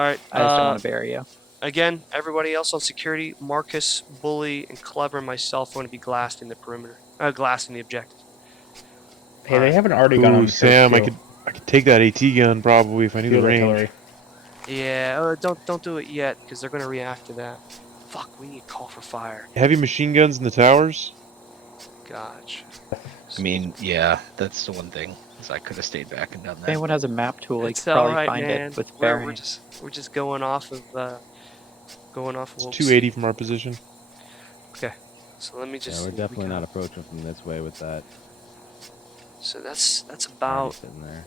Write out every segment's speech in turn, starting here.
Alright, I just don't want to bury you. again, everybody else on security, Marcus, Bully, and Clever and myself are going to be glassing the perimeter. Glassing the objective. Hey, they have an arty gun on the Sam, church, I could take that AT gun probably if I knew Field the range. artillery. Yeah, don't do it yet, because they're going to react to that. Fuck, we need to call for fire. Heavy machine guns in the towers? Gotcha. I mean, yeah, that's the one thing. Is I could have stayed back and done If that. anyone has a map tool, you It's could probably alright, find man. it with We're bearing. just going off of It's 280 from our position. Okay, so let me just. Yeah, we're definitely not approaching from this way with that. So that's about. Sitting there.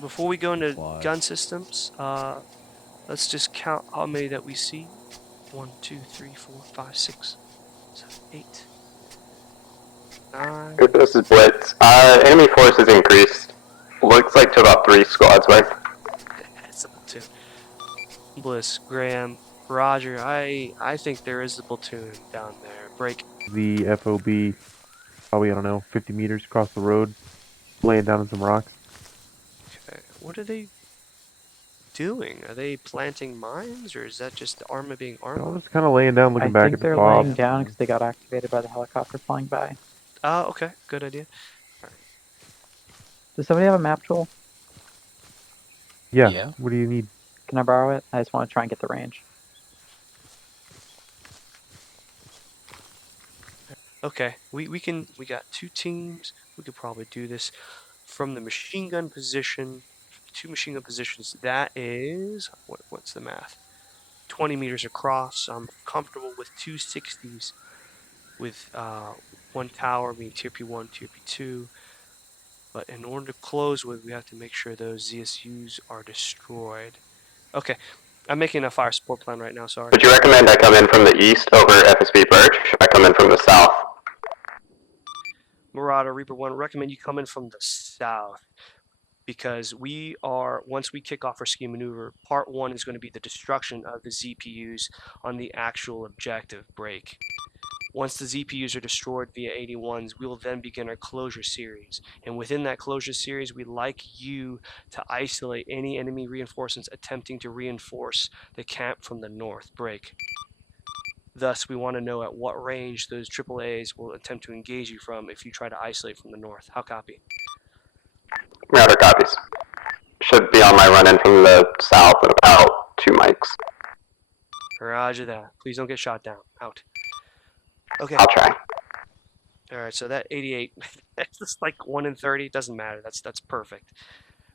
Before we go into Applause. gun systems, let's just count how many that we see. 1, 2, 3, 4, 5, 6, 7, 8, 9. This is Blitz. Enemy force has increased. Looks like to about 3 squads worth. That's a platoon. Bliss, Graham, Roger. I think there is a platoon down there. Break. The FOB, probably, I don't know, 50 meters across the road, laying down in some rocks. Okay. What are they doing? Are they planting mines, or is that just the armor being They're armored? all just kind of laying down, looking I back think at the they're fob. laying down because they got activated by the helicopter flying by. Okay. Good idea. Does somebody have a map tool? Yeah. Yeah. What do you need? Can I borrow it? I just want to try and get the range. Okay, we got 2 teams. We could probably do this from the machine gun position. 2 machine gun positions. That is what's the math? 20 meters across. I'm comfortable with 2 60s with 1 tower being tier P1, tier P2. But in order to close with, we have to make sure those ZSUs are destroyed. Okay, I'm making a fire support plan right now. Sorry. Would you recommend I come in from the east over FSB Birch? Or should I come in from the south? Marauder Reaper 1, recommend you come in from the south, because once we kick off our ski maneuver, part 1 is going to be the destruction of the ZPUs on the actual objective break. Once the ZPUs are destroyed via 81s, we will then begin our closure series. And within that closure series, we'd like you to isolate any enemy reinforcements attempting to reinforce the camp from the north break. Thus, we want to know at what range those AAAs will attempt to engage you from if you try to isolate from the north. How copy? Router copies. Should be on my run in from the south in about 2 mics. Roger that. Please don't get shot down. Out. Okay. I'll try. Alright, so that 88, that's just like 1 in 30. It doesn't matter. That's perfect.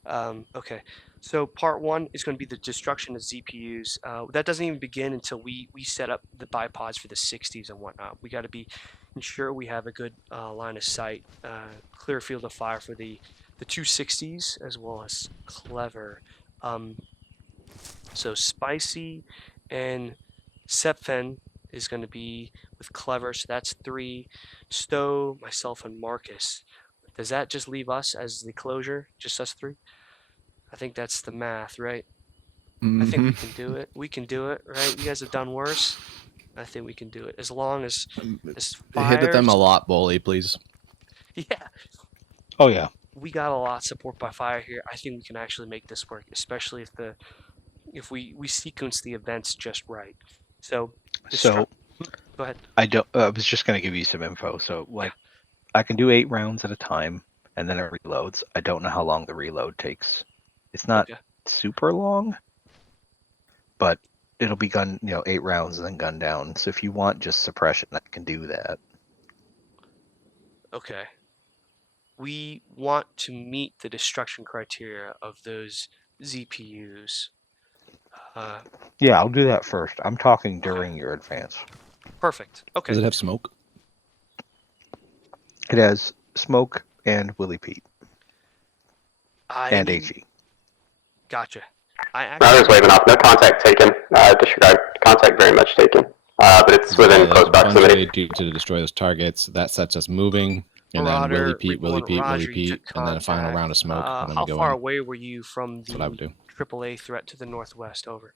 Okay, so part 1 is going to be the destruction of ZPUs. That doesn't even begin until we set up the bipods for the 60s and whatnot. We got to ensure we have a good line of sight, clear field of fire for the 260s as well as Clever. So Spicy and Sepfen is going to be with Clever, so that's 3. Stowe, myself, and Marcus. Does that just leave us as the closure? Just us 3? I think that's the math, right? I think we can do it. We can do it, right? You guys have done worse. I think we can do it. As long as this fires... Hit at them a lot, Bully, please. Yeah. Oh yeah. We got a lot of support by fire here. I think we can actually make this work, especially if we sequence the events just right. So go ahead. I was just gonna give you some info. So like, I can do 8 rounds at a time, and then it reloads. I don't know how long the reload takes. It's not super long, but it'll be 8 rounds and then gun down. So if you want just suppression, I can do that. Okay. We want to meet the destruction criteria of those ZPUs. Yeah, I'll do that first. I'm talking during your advance. Perfect. Okay. Does it have smoke? It has smoke and Willie Pete. And HE. Gotcha. Router's waving off. No contact taken. Disregard. Contact very much taken. But it's within close proximity. To destroy those targets. That sets us moving. And then Willie Pete, and then a final round of smoke. And then how we go far in. away were you from That's what I would the do. AAA threat to the northwest? Over.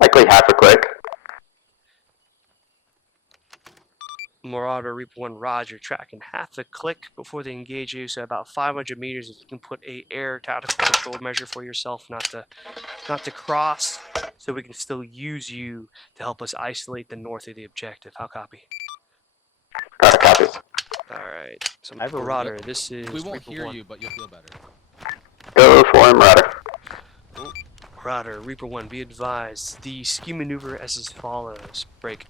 Likely half a click. Marauder, Reaper 1, Roger, tracking half a click before they engage you, so about 500 meters. If you can put a air tactical control measure for yourself, not to cross, so we can still use you to help us isolate the north of the objective. How copy? Copies. All right. So I have a Marauder, this is We won't Reaper hear 1. you, but you'll feel better. Go for Marauder. Marauder, Reaper 1, be advised. The ski maneuver as follows. Break.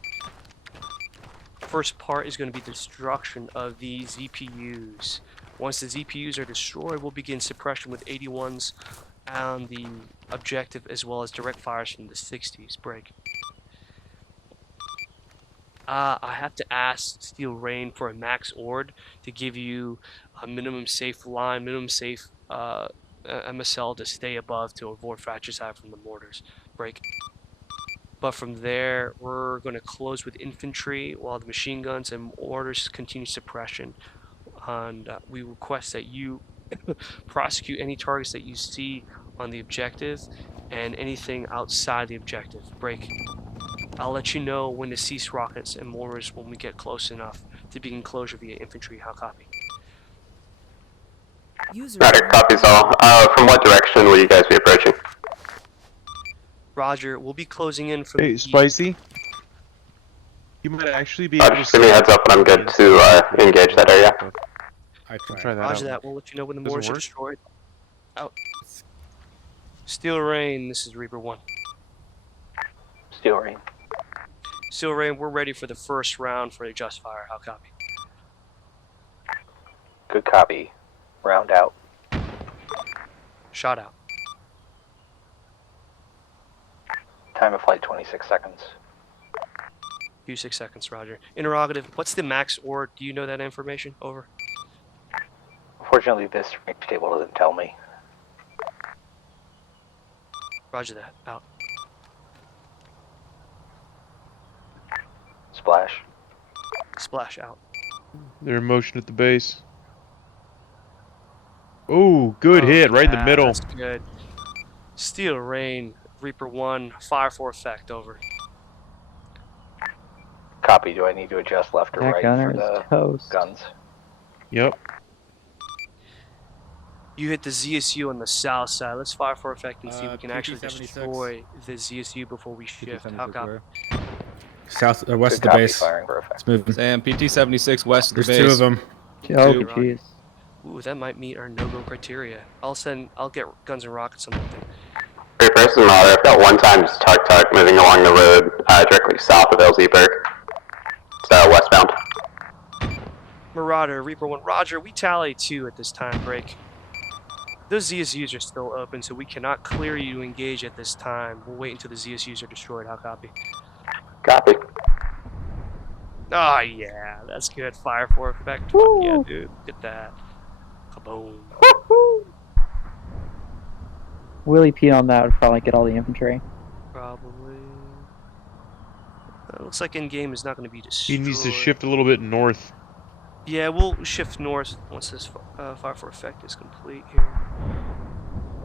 First part is going to be destruction of the ZPUs. Once the ZPUs are destroyed, we'll begin suppression with 81s on the objective, as well as direct fires from the 60s. Break. I have to ask Steel Rain for a max ord to give you a minimum safe line, minimum safe MSL to stay above to avoid fratricide from the mortars. Break. But from there, we're going to close with infantry while the machine guns and mortars continue suppression. And we request that you prosecute any targets that you see on the objective and anything outside the objective. Break. I'll let you know when to cease rockets and mortars when we get close enough to begin closure via infantry. How copy? Marauder, copies all. From what direction will you guys be approaching? Roger, we'll be closing in from Hey, the Spicy. You might actually be able to Just give me a heads up when I'm good to engage that area. I Try tried. that Roger out. that. We'll let you know when the Doesn't mortars are work? destroyed. Out. Steel Rain, this is Reaper 1. Steel Rain. Steel Rain, we're ready for the first round for a just fire. How copy? Good copy. Round out. Shot out. Time of flight 26 seconds. 6 seconds, Roger. Interrogative, what's the max ord? Do you know that information? Over. Unfortunately, this range table doesn't tell me. Roger that. Out. Splash. Splash out. They're in motion at the base. Oh, good hit, right in the yeah, middle. That's good. Steel Rain, Reaper 1, fire for effect. Over. Copy. Do I need to adjust left or That right gunner for is the toast. guns? Yep. You hit the ZSU on the south side. Let's fire for effect and see if we can actually PT-76. destroy the ZSU before we shift. How copy? South or west Good of the copy, base. firing for effect. It's moving. Sam, PT-76 west of the There's base. two of them. Oh, Two. jeez. Ooh, that might meet our no-go criteria. I'll get guns and rockets on that thing. Reaper, this is Marauder. I've got one time just Tark moving along the road directly south of LZberg. It's westbound. Marauder, Reaper 1, Roger, we tally 2 at this time. Break. Those ZSUs are still open, so we cannot clear you to engage at this time. We'll wait until the ZSUs are destroyed. How copy? Copy. Oh, yeah, that's good. Fire for effect. Fuck yeah, dude. Look at that. Kaboom. Willie P on that would probably get all the infantry. Probably. Looks like in-game is not going to be He destroyed. needs to shift a little bit north. Yeah, we'll shift north once this fire for effect is complete here.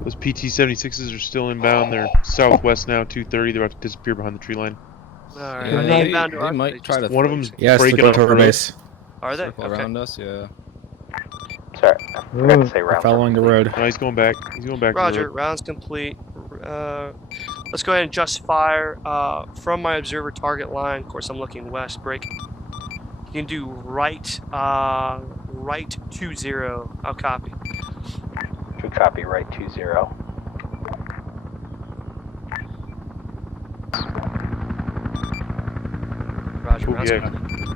Those PT-76s are still inbound. They're southwest now, 230. They're about to disappear behind the tree line. Alright, Yeah, are they- they inbound to they us? might They try just- to One of them's Yes, breaking looking off to our the road. base. Are they? Circle Okay. around us, yeah. Sorry, I forgot to say Ooh, round. following the road. No, he's going back. He's going back to the Roger, road. rounds complete. Let's go ahead and just fire from my observer target line. Of course, I'm looking west. Break. You can do right 20. I'll copy. Good copy. Right 20. Roger, Oh, rounds yeah. complete.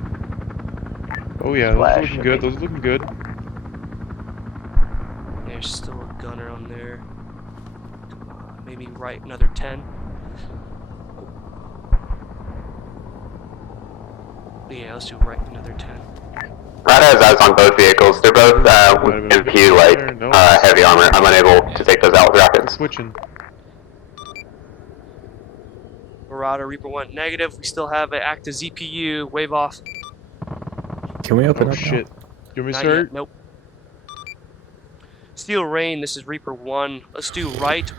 Oh yeah, those are Flash, looking good. Those are looking good. There's still a gunner on there. Come on, maybe right another 10. Yeah, let's do right another 10. Marauder has eyes on both vehicles. They're both with MP heavy armor. I'm unable to take those out with They're rockets. switching. Marauder, Reaper 1, negative. We still have an active ZPU. Wave off. Can we open Oh up shit. You want me to Not start? yet. Nope. Steel Rain, this is Reaper 1. Let's do right 10.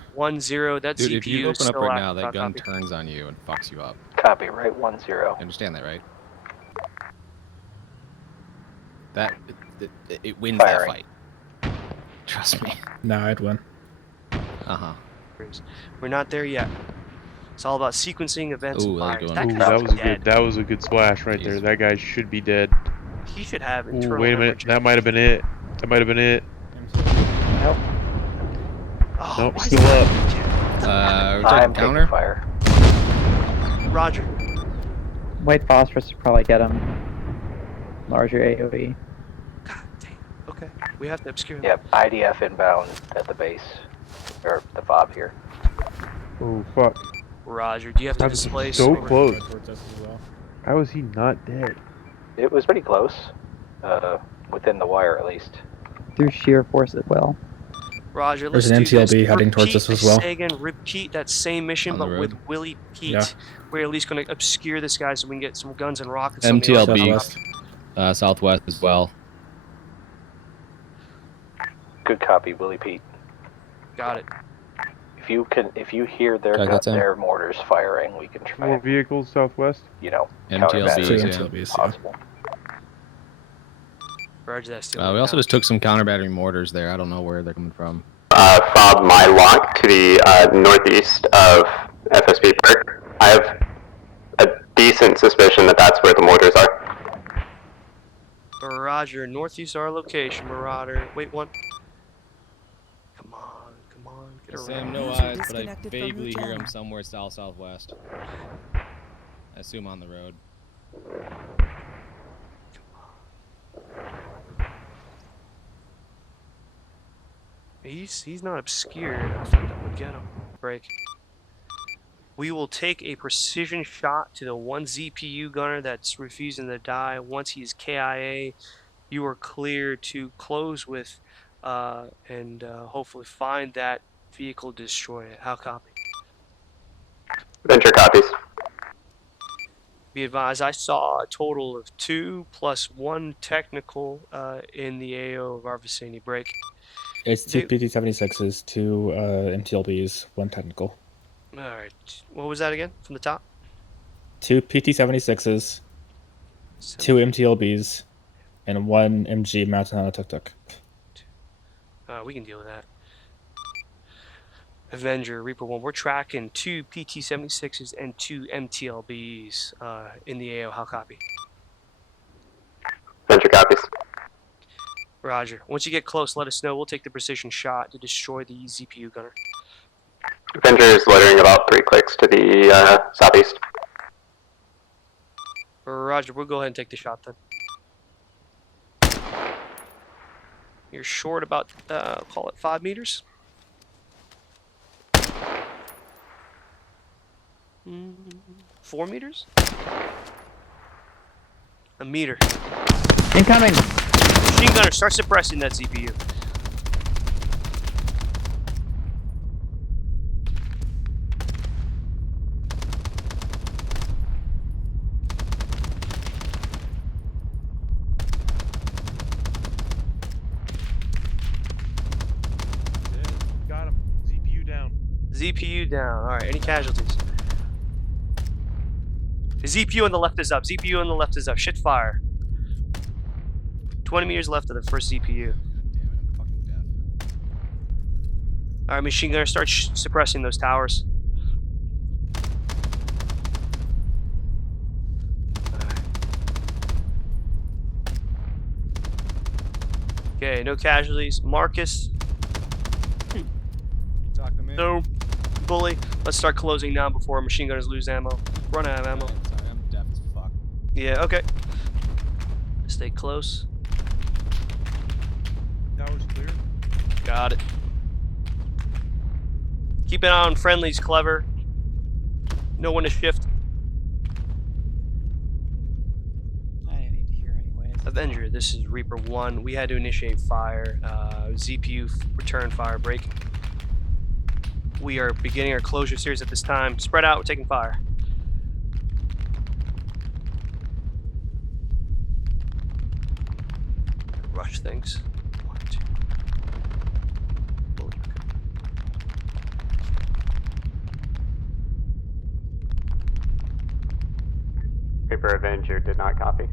That Dude, ZPU if you is open up still right active. now, that I'll gun copy. turns on you and fucks you up. Copy. Right 10. You understand that, right? it wins Firing. that fight. Trust me. No, I'd win. Uh-huh. We're not there yet. It's all about sequencing events Ooh, and they're fires. doing- That Ooh, guy's that was a dead. good. That was a good splash right there. He's- That guy should be dead. He should have Ooh, internal wait a minute. hemorrhage. That might have been it. That might have been it. Nope. Oh, Nope, why still is up. that- We're I'm taking taking counter. fire. Roger. White phosphorus would probably get him. Larger AoE. God dang. Okay. We have to obscure them. Yep, IDF inbound at the base. Or the fob here. Oh fuck! Roger. Do you have to That's displace? so or- close. How is he not dead? It was pretty close. Within the wire at least. Through sheer force as well. Roger. There's Let's an do MTLB this. heading towards Repeat us as well. Sagan, repeat that same mission, On the but with road. Willie Pete. Yeah. We're at least going to obscure this guy so we can get some guns and rockets. on the MTLB. other Southwest. Southwest as well. Good copy, Willie Pete. Got it. If you hear their Okay, that's him. their mortars firing, we can try More and, vehicles southwest. MTLB, counter Two yeah. MTLBs. possible. Roger that. Still We also just took some counter battery mortars there. I don't know where they're coming from. Fob my lock to the northeast of FSB Park. I have a decent suspicion that that's where the mortars are. Roger. Northeast our location, Marauder. Wait one. Come on. Get around. Sam, no User eyes, but I disconnected from your vaguely hear him channel. somewhere south-southwest. I assume on the road. He's not obscured. I think that would get him. Break. We will take a precision shot to the one ZPU gunner that's refusing to die. Once he's KIA, you are clear to close with and hopefully find that vehicle, destroy it. How copy? Venture copies. Be advised, I saw a total of 2 plus 1 technical in the AO of our vicinity. Break. It's two Dude. PT-76s, two MTLBs, one technical. Alright. What was that again? From the top? Two PT-76s, two MTLBs, and one MG mounted on a tuk-tuk. We can deal with that. Avenger, Reaper 1. We're tracking 2 PT-76s and 2 MTLBs in the AO. How copy? Venture copies. Roger. Once you get close, let us know. We'll take the precision shot to destroy the ZPU gunner. Venture is loitering about 3 clicks to the southeast. Roger. We'll go ahead and take the shot then. You're short about, call it 5 meters. 4 meters? A meter. Incoming! Machine gunner, start suppressing that ZPU. Got him. ZPU down. ZPU down. Alright, any casualties? The ZPU on the left is up. ZPU on the left is up. Shit fire. 20 meters left of the first ZPU. Alright, machine gunner, start suppressing those towers. Alright. Okay, no casualties. Marcus. Talk to me. No. Bully. Let's start closing now before machine gunners lose ammo. Run out of ammo. Sorry, I'm deaf as fuck. Yeah, okay. Stay close. Tower's clear. Got it. Keep an eye on friendlies, clever. Know when to shift. I didn't need to hear anyways. Avenger, this is Reaper 1. We had to initiate fire. ZPU return fire break. We are beginning our closure series at this time. Spread out, we're taking fire. Rush things. 1, 2. Bullet. Reaper Avenger did not copy.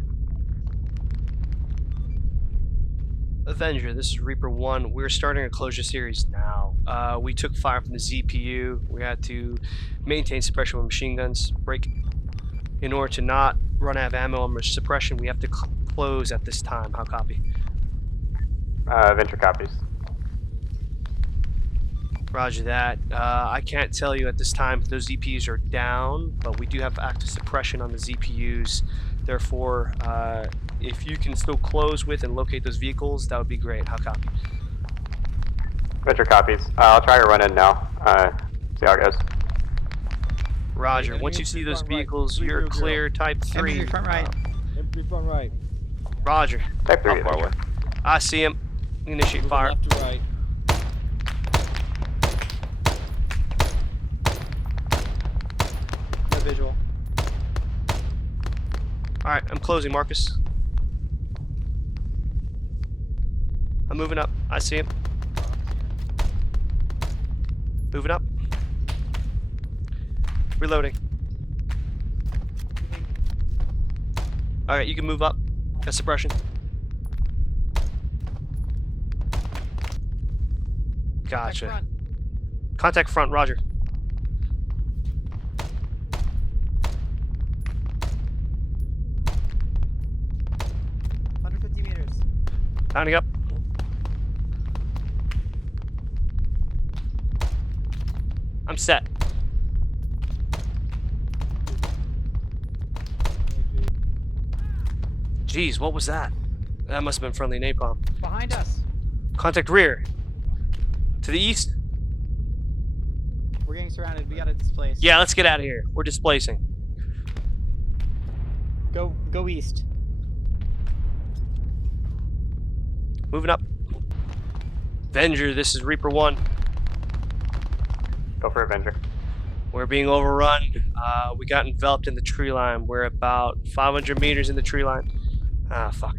Avenger, this is Reaper 1. We're starting a closure series now. We took fire from the ZPU. We had to maintain suppression with machine guns. Break. In order to not run out of ammo on suppression, we have to close at this time. How copy? Venture copies. Roger that. I can't tell you at this time if those ZPUs are down, but we do have active suppression on the ZPUs. Therefore, if you can still close with and locate those vehicles, that would be great. How copy? Venture copies. I'll try to run in now. See how it goes. Roger. Once you see those vehicles, you're clear. Type 3. Infantry front right. Infantry front right. Roger. Type 3. I see him. Initiate fire. Left to right. No visual. Alright, I'm closing, Marcus. I'm moving up. I see him. Moving up. Reloading. Alright, you can move up. Got suppression. Gotcha. Contact front, roger. Mounting up. I'm set. Jeez, what was that? That must have been friendly napalm. Behind us. Contact rear. To the east? We're getting surrounded. We gotta displace. Yeah, let's get out of here. We're displacing. Go east. Moving up. Avenger, this is Reaper 1. Go for Avenger. We're being overrun. We got enveloped in the tree line. We're about 500 meters in the tree line. Ah, fuck.